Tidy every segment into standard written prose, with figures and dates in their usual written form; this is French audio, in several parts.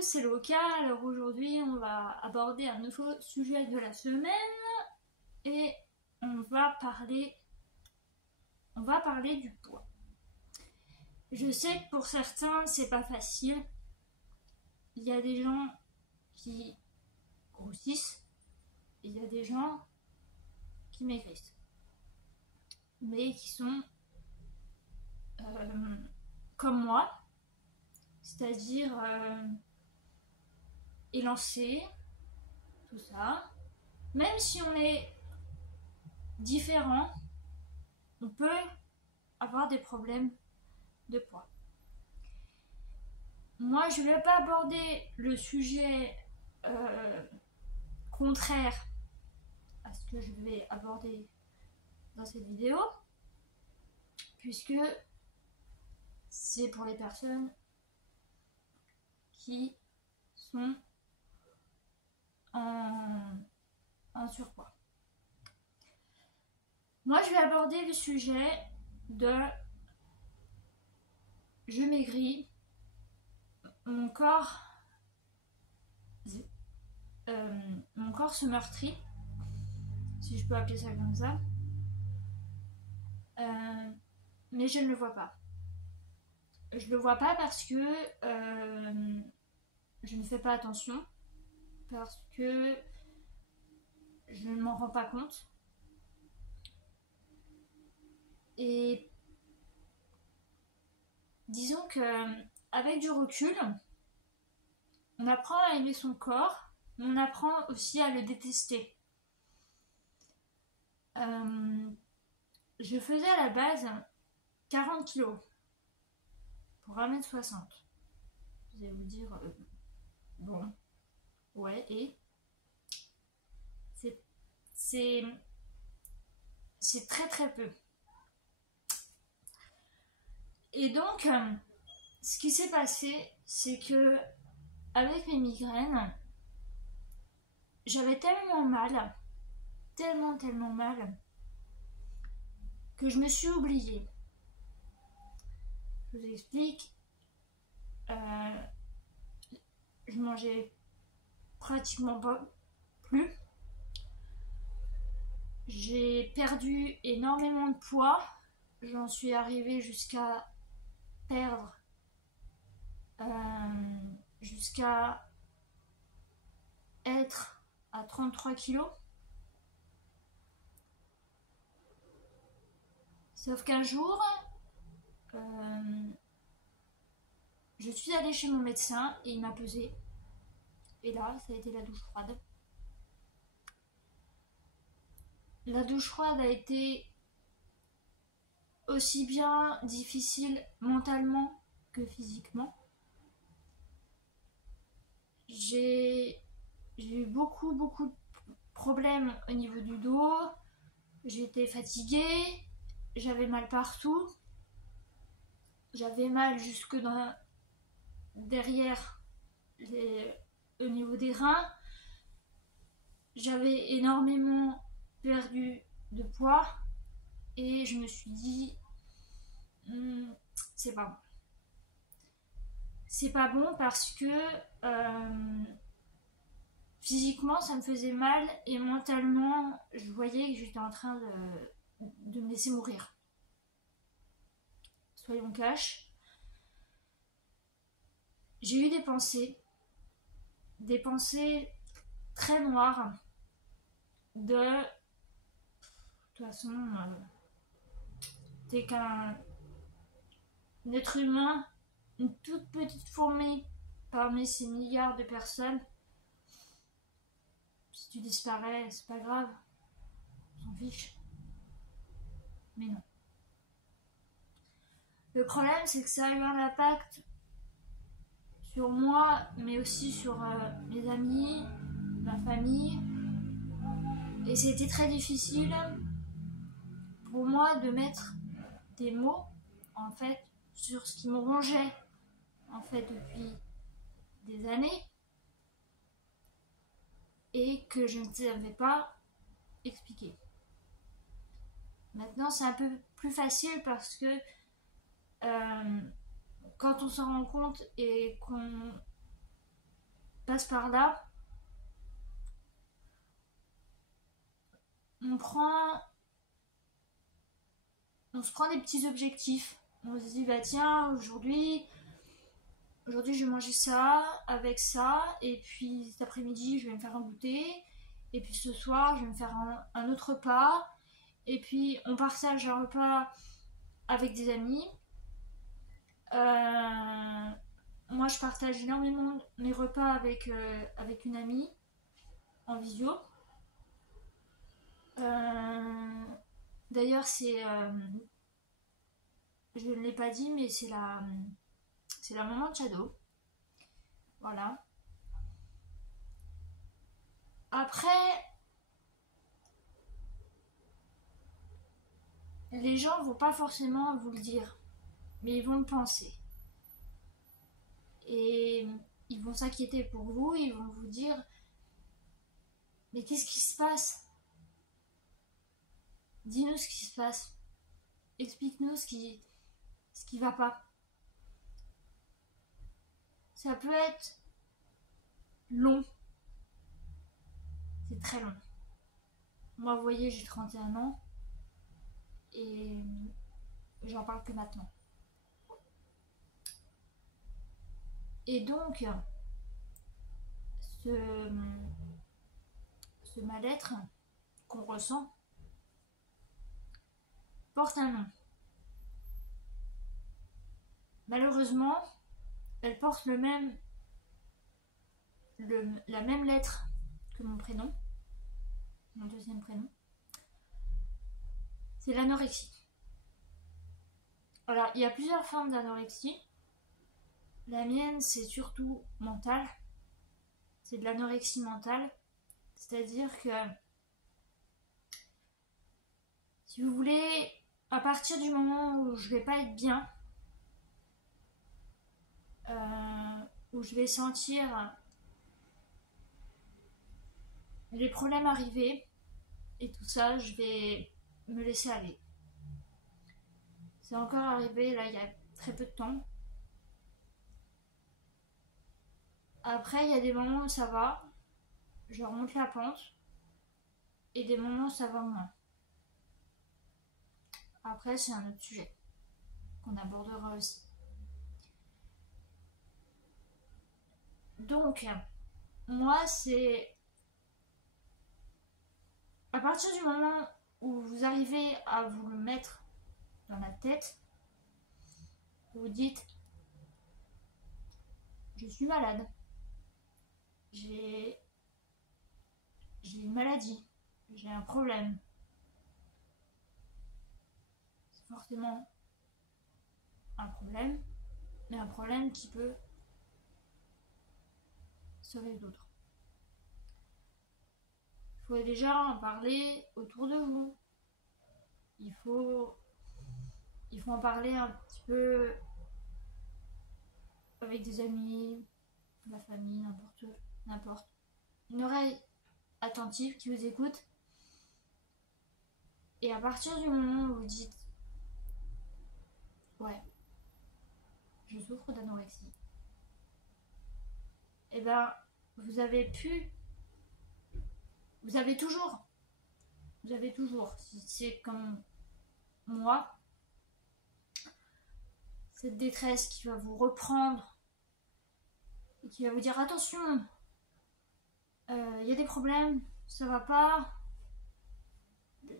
c'est Loka. Alors aujourd'hui on va aborder un nouveau sujet de la semaine et on va parler du poids. Je sais que pour certains c'est pas facile. Il y a des gens qui grossissent et il y a des gens qui maigrissent. Mais qui sont comme moi, c'est-à-dire élancés, tout ça. Même si on est différent, on peut avoir des problèmes de poids. Moi, je ne vais pas aborder le sujet contraire à ce que je vais aborder dans cette vidéo, puisque c'est pour les personnes qui sont en surpoids. Moi, je vais aborder le sujet de je maigris, mon corps se meurtrit, si je peux appeler ça comme ça, mais je ne le vois pas. Je le vois pas parce que je ne fais pas attention, parce que je ne m'en rends pas compte. Et disons que avec du recul, on apprend à aimer son corps, mais on apprend aussi à le détester. Je faisais à la base 40 kilos pour 1m60. Vous allez vous dire, bon, ouais, et c'est très très peu. Et donc, ce qui s'est passé, c'est que avec mes migraines, j'avais tellement mal, tellement mal, que je me suis oubliée. Je vous explique. Je mangeais pratiquement pas plus. J'ai perdu énormément de poids. J'en suis arrivée jusqu'à perdre jusqu'à être à 33 kilos. Sauf qu'un jour, je suis allée chez mon médecin et il m'a pesée. Et là, ça a été la douche froide. La douche froide a été aussi bien difficile mentalement que physiquement. J'ai eu beaucoup de problèmes au niveau du dos. J'étais fatiguée, j'avais mal partout. J'avais mal jusque derrière au niveau des reins. J'avais énormément perdu de poids et je me suis dit c'est pas bon. C'est pas bon parce que physiquement ça me faisait mal et mentalement je voyais que j'étais en train de me laisser mourir. Soyons cash. J'ai eu des pensées très noires de toute façon t'es qu'un être humain, une toute petite fourmi parmi ces milliards de personnes. Si tu disparais, c'est pas grave, on s'en fiche. Mais non. Le problème, c'est que ça a eu un impact sur moi, mais aussi sur mes amis, ma famille. Et c'était très difficile pour moi de mettre des mots, en fait, sur ce qui me rongeait, en fait, depuis des années. Et que je ne savais pas expliquer. Maintenant, c'est un peu plus facile parce que quand on s'en rend compte et qu'on passe par là, on se prend des petits objectifs. On se dit, bah tiens, aujourd'hui je vais manger ça avec ça, et puis cet après-midi je vais me faire un goûter, et puis ce soir je vais me faire un autre repas, et puis on partage un repas avec des amis. Moi je partage énormément mes repas avec une amie en visio. D'ailleurs je ne l'ai pas dit, mais c'est la maman de Shadow. Voilà. Après, les gens vont pas forcément vous le dire, mais ils vont le penser. Et ils vont s'inquiéter pour vous, ils vont vous dire, mais qu'est-ce qui se passe? Dis-nous ce qui se passe. Explique-nous ce qui va pas. Ça peut être long. C'est très long. Moi, vous voyez, j'ai 31 ans et j'en parle que maintenant. Et donc, ce mal-être qu'on ressent porte un nom. Malheureusement, elle porte la même lettre que mon prénom, mon deuxième prénom. C'est l'anorexie. Alors, il y a plusieurs formes d'anorexie. La mienne, c'est surtout mentale. C'est de l'anorexie mentale. C'est-à-dire que, si vous voulez, à partir du moment où je vais pas être bien, où je vais sentir les problèmes arriver et tout ça, je vais me laisser aller. C'est encore arrivé là il y a très peu de temps. Après, il y a des moments où ça va, je remonte la pente, et des moments où ça va moins. Après, c'est un autre sujet qu'on abordera aussi. Donc, moi, c'est à partir du moment où vous arrivez à vous le mettre dans la tête, vous dites, je suis malade, j'ai une maladie, j'ai un problème. C'est forcément un problème, mais un problème qui peut se résoudre. Il faut déjà en parler autour de vous. Il faut en parler un petit peu avec des amis, la famille, n'importe. Une oreille attentive qui vous écoute. Et à partir du moment où vous dites, ouais, je souffre d'anorexie, et ben vous avez toujours, si c'est comme moi, cette détresse qui va vous reprendre et qui va vous dire, attention, y a des problèmes, ça va pas,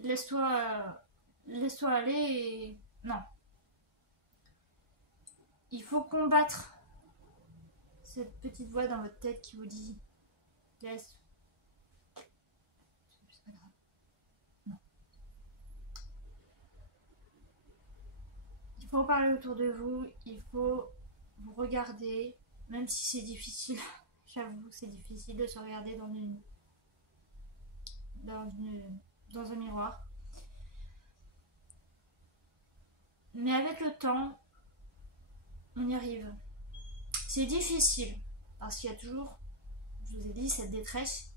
laisse-toi aller et... Non. Il faut combattre cette petite voix dans votre tête qui vous dit, laisse. C'est pas grave. Non. Il faut en parler autour de vous, il faut vous regarder, même si c'est difficile. J'avoue, c'est difficile de se regarder dans un miroir. Mais avec le temps, on y arrive. C'est difficile, parce qu'il y a toujours, je vous ai dit, cette détresse.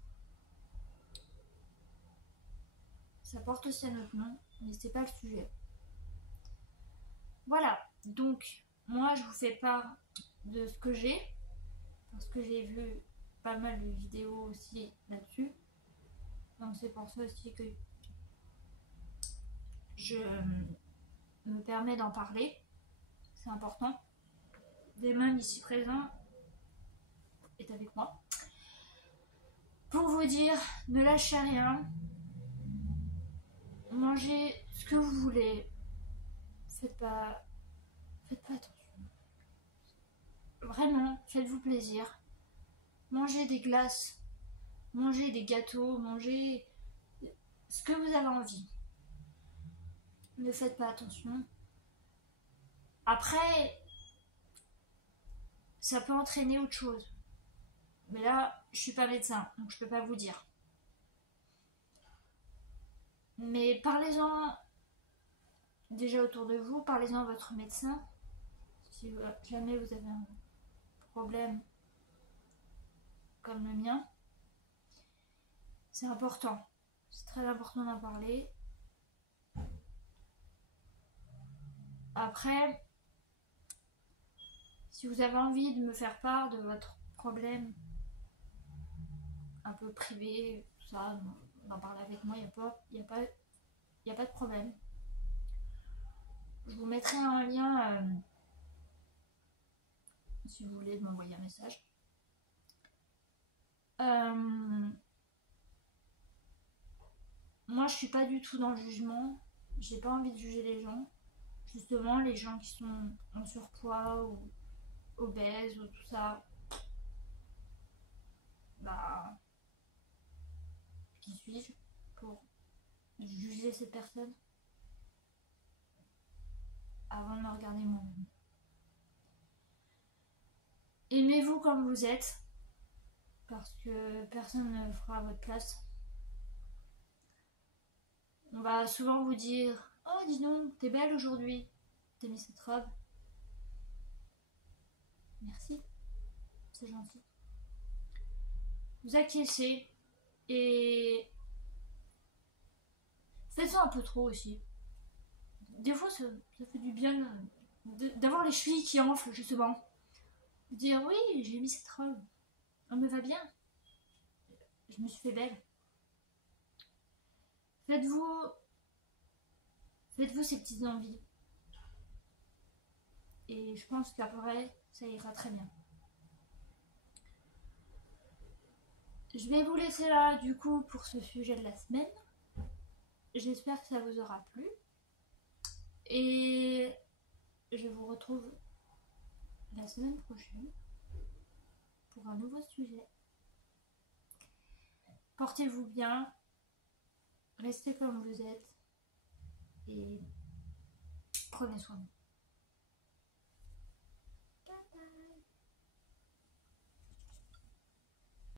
Ça porte aussi un autre nom, mais c'est pas le sujet. Voilà, donc, moi je vous fais part de ce que j'ai, parce que j'ai vu pas mal de vidéos aussi là-dessus. Donc c'est pour ça aussi que je me permets d'en parler. C'est important. Damon ici présent est avec moi. Pour vous dire, ne lâchez rien. Mangez ce que vous voulez. Faites pas attention. Vraiment, faites-vous plaisir. Mangez des glaces, mangez des gâteaux, mangez ce que vous avez envie. Ne faites pas attention. Après, ça peut entraîner autre chose. Mais là, je suis pas médecin, donc je peux pas vous dire. Mais parlez-en déjà autour de vous, parlez-en à votre médecin. Si jamais vous avez un problème comme le mien, c'est important. C'est très important d'en parler. Après, si vous avez envie de me faire part de votre problème un peu privé, tout ça, d'en parler avec moi, il n'y a pas de problème. Je vous mettrai un lien si vous voulez m'envoyer un message. Moi, je suis pas du tout dans le jugement. J'ai pas envie de juger les gens. Justement, les gens qui sont en surpoids ou obèses ou tout ça, bah, qui suis-je pour juger ces personnes avant de me regarder moi-même. Aimez-vous comme vous êtes, parce que personne ne le fera à votre place. On va souvent vous dire « Oh, dis donc, t'es belle aujourd'hui, t'as mis cette robe. » Merci, c'est gentil. Vous acquiescez et faites ça un peu trop aussi. Des fois, ça fait du bien d'avoir les chevilles qui enflent, justement. De dire « Oui, j'ai mis cette robe, elle me va bien. Je me suis fait belle. » Faites-vous ces petites envies. Et je pense qu'après, ça ira très bien. Je vais vous laisser là, du coup, pour ce sujet de la semaine. J'espère que ça vous aura plu. Et je vous retrouve la semaine prochaine pour un nouveau sujet. Portez-vous bien. Restez comme vous êtes. Et prenez soin de vous.